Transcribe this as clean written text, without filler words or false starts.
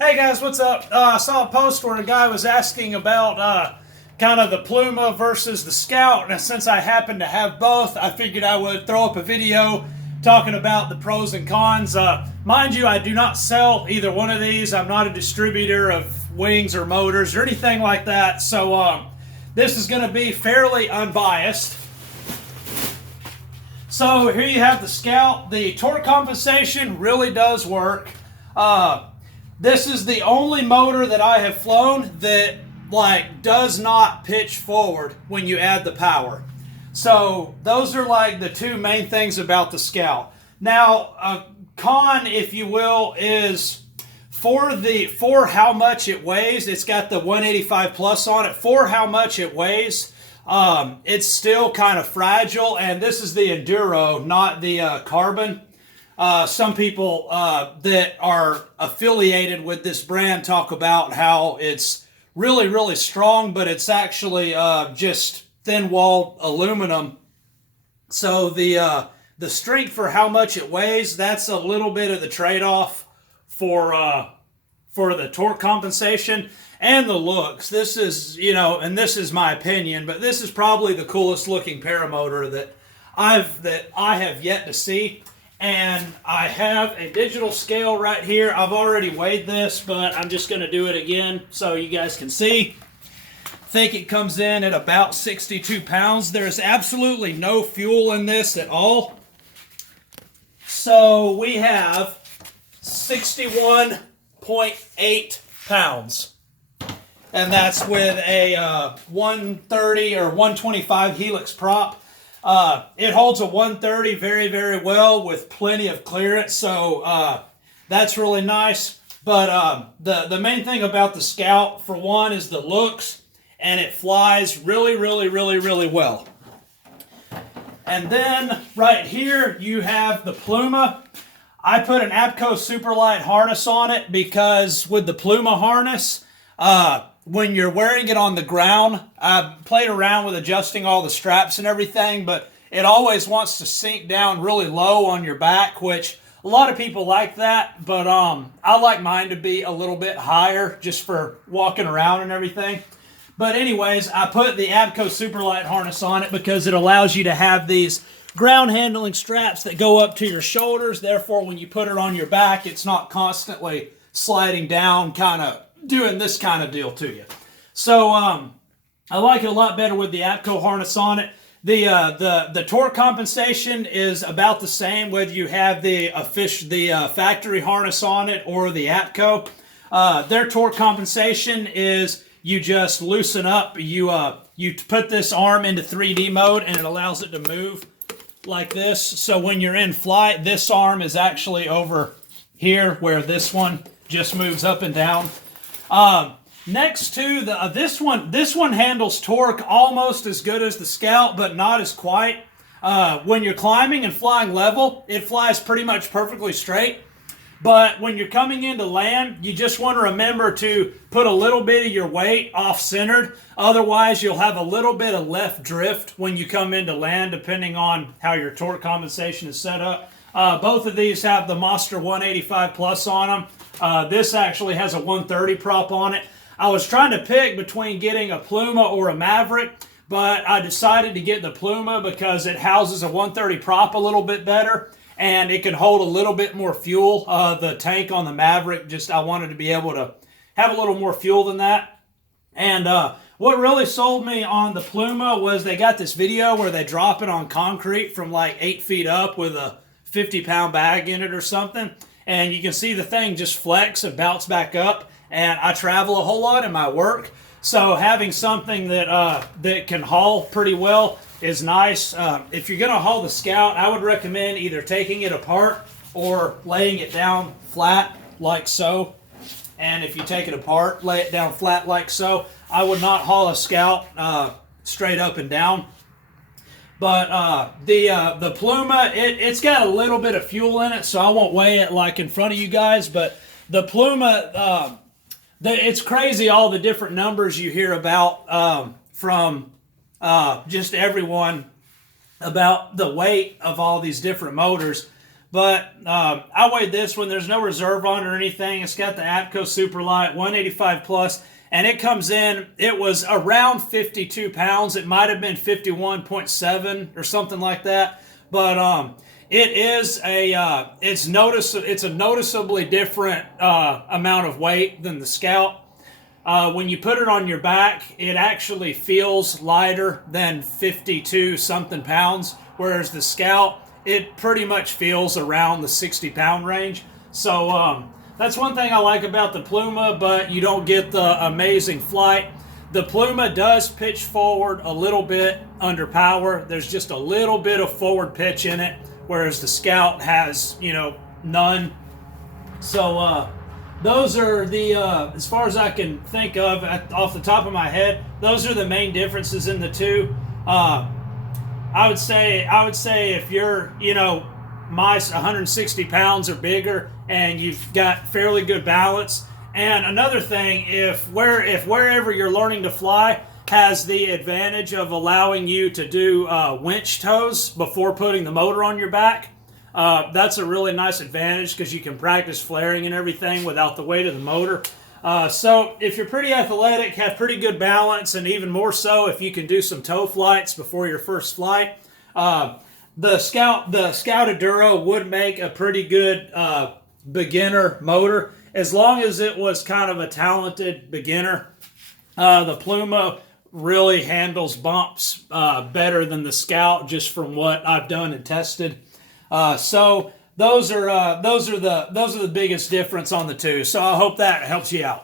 Hey guys, what's up? I saw a post where a guy was asking about kind of the Pluma versus the Scout, and since I happen to have both, I figured I would throw up a video talking about the pros and cons. Mind you, I do not sell either one of these. I'm not a distributor of wings or motors or anything like that, so this is going to be fairly unbiased. So here you have the Scout. The torque compensation really does work. This is the only motor that I have flown that does not pitch forward when you add the power. So those are like the two main things about the Scout. Now, a con, if you will, is for how much it weighs. It's got the 185 plus on it. For how much it weighs, it's still kind of fragile, and this is the Enduro, not the Carbon. Some people that are affiliated with this brand talk about how it's really, really strong, but it's actually just thin-walled aluminum. So the strength for how much it weighs, that's a little bit of the trade-off for the torque compensation and the looks. This is, and this is my opinion, but this is probably the coolest looking paramotor that I have yet to see. And I have a digital scale right here. I've already weighed this, but I'm just going to do it again so you guys can see. I think it comes in at about 62 pounds. There's absolutely no fuel in this at all. So we have 61.8 pounds. And that's with a 130 or 125 helix prop. It holds a 130 very, very well with plenty of clearance, so that's really nice. But the main thing about the Scout, for one, is the looks, and it flies really, really, really, really well. And then right here you have the Pluma. I put an APCO Superlight harness on it because with the Pluma harness, when you're wearing it on the ground, I played around with adjusting all the straps and everything, but it always wants to sink down really low on your back, which a lot of people like that, but I like mine to be a little bit higher just for walking around and everything. But anyways, I put the APCO Superlight harness on it because it allows you to have these ground handling straps that go up to your shoulders. Therefore, when you put it on your back, it's not constantly sliding down, kind of doing this kind of deal to you. So I like it a lot better with the APCO harness on it. The torque compensation is about the same whether you have the factory harness on it or the APCO. Their torque compensation is you just loosen up. You put this arm into 3D mode and it allows it to move like this. So when you're in flight, this arm is actually over here where this one just moves up and down. Next to this one handles torque almost as good as the Scout, but not as quite. When you're climbing and flying level, it flies pretty much perfectly straight. But when you're coming into land, you just want to remember to put a little bit of your weight off-centered. Otherwise, you'll have a little bit of left drift when you come into land, depending on how your torque compensation is set up. Both of these have the Monster 185 Plus on them. This actually has a 130 prop on it. I was trying to pick between getting a Pluma or a Maverick, but I decided to get the Pluma because it houses a 130 prop a little bit better, and it can hold a little bit more fuel. The tank on the Maverick, I wanted to be able to have a little more fuel than that. And what really sold me on the Pluma was they got this video where they drop it on concrete from like 8 feet up with a 50-pound bag in it or something. And you can see the thing just flex and bounce back up. And I travel a whole lot in my work, so having something that can haul pretty well is nice. If you're going to haul the Scout, I would recommend either taking it apart or laying it down flat like so. And if you take it apart, lay it down flat like so. I would not haul a Scout straight up and down. But the Pluma, it's got a little bit of fuel in it, so I won't weigh it like in front of you guys. But the Pluma, it's crazy all the different numbers you hear about from just everyone about the weight of all these different motors. But I weighed this one. There's no reserve on it or anything. It's got the APCO Super Light 185 plus, and it comes in. It was around 52 pounds. It might have been 51.7 or something like that. But it is it's a noticeably different amount of weight than the Scout. When you put it on your back, it actually feels lighter than 52 something pounds, whereas the Scout, it pretty much feels around the 60-pound range. So that's one thing I like about the Pluma, but you don't get the amazing flight. The Pluma does pitch forward a little bit under power. There's just a little bit of forward pitch in it, whereas the Scout has, none. So those are the, as far as I can think of off the top of my head, those are the main differences in the two. I would say if you're, my 160 pounds or bigger and you've got fairly good balance. And another thing, if wherever you're learning to fly has the advantage of allowing you to do winch tows before putting the motor on your back, that's a really nice advantage because you can practice flaring and everything without the weight of the motor. So if you're pretty athletic, have pretty good balance, and even more so if you can do some tow flights before your first flight, the Scout Enduro would make a pretty good beginner motor as long as it was kind of a talented beginner. The Pluma really handles bumps better than the Scout, just from what I've done and tested. So those are the biggest difference on the two. So I hope that helps you out.